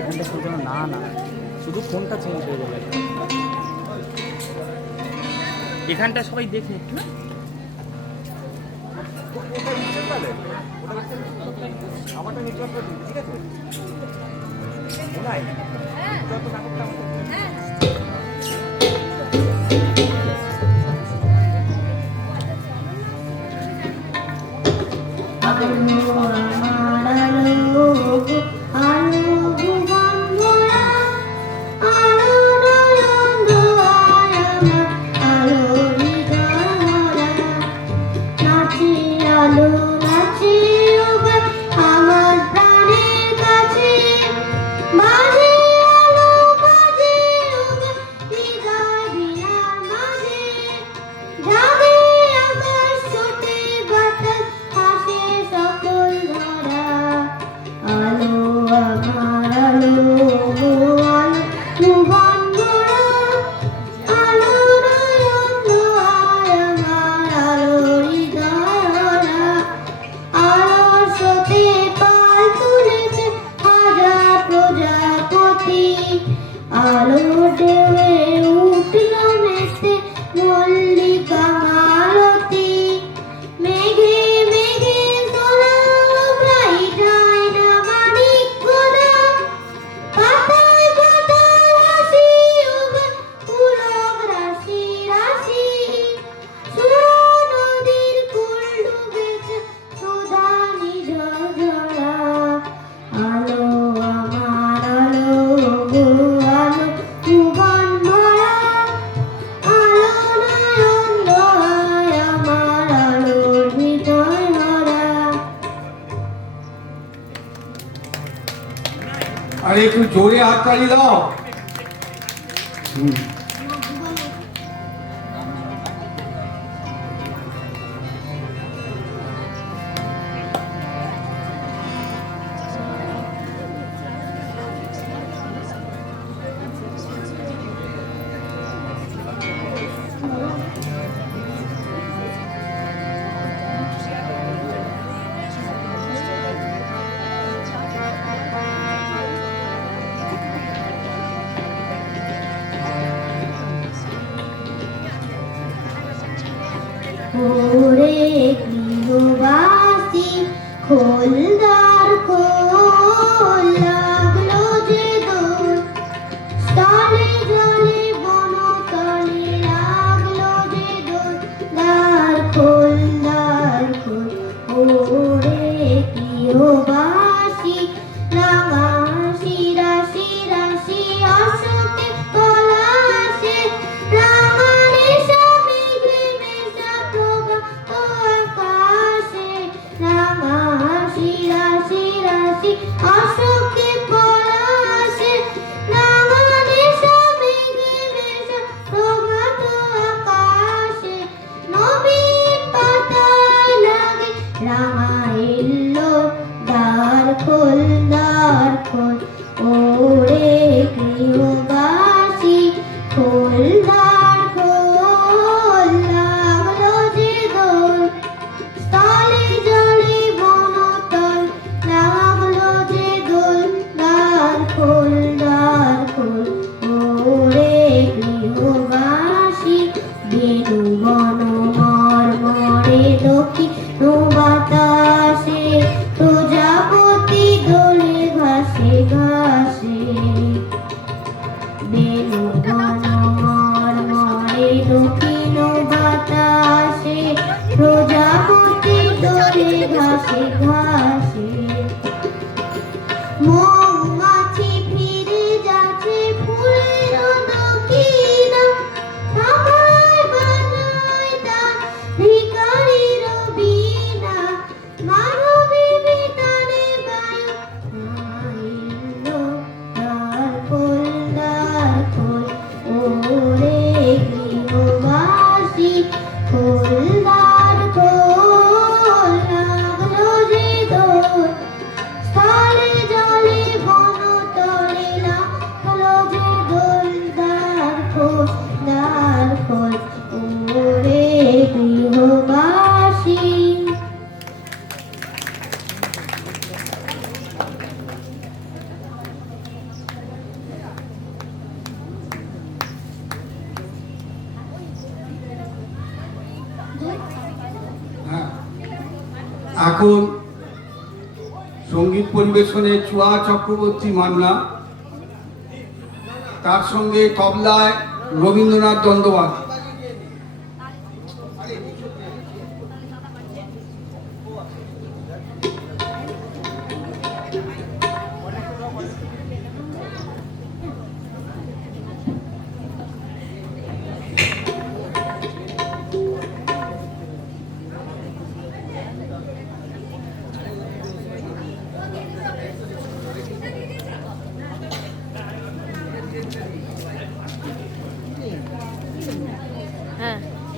এখানটা শুধু না না শুধু ফোনটা চেঞ্জ হয়ে যাবে। এখানটা সবাই দেখে না আমারটা নেটওয়ার্ক ঠিক আছে আরে একটু জোরে হাততালি দাও। ওরে গৃহবাসী খোলদার খোল লাগলো যে দোল স্থলে জলে বনতলে লাগলো যে দোল দ্বার খোল ওরে গৃহবাসী রাঙাশি রাশি রাশি অশোকে পলাশে রাঙারে সবে মেশা প্রভাত আকাশে রাঙাশি রাশি রাশি অশোকে পলাশে রাঙারে সবে মেশা প্রভাত আকাশে নবীন পাতায় লাগে রাঙা এলো দ্বার খোল ওরে গৃহবাসী খোল দ্বার খোল লাগলো যে দোল স্থলে জলে বনতল লাগলো যে দোল দ্বার খোল ওরে গৃহবাসী বেণু বন মর্মরে দক্ষিণ বাতাসে প্রজাপতি দোল এখন সঙ্গীত পরিবেশনে চুয়া চক্রবর্তী মান্না, তার সঙ্গে তবলায় রবীন্দ্রনাথ দণ্ডবাদ।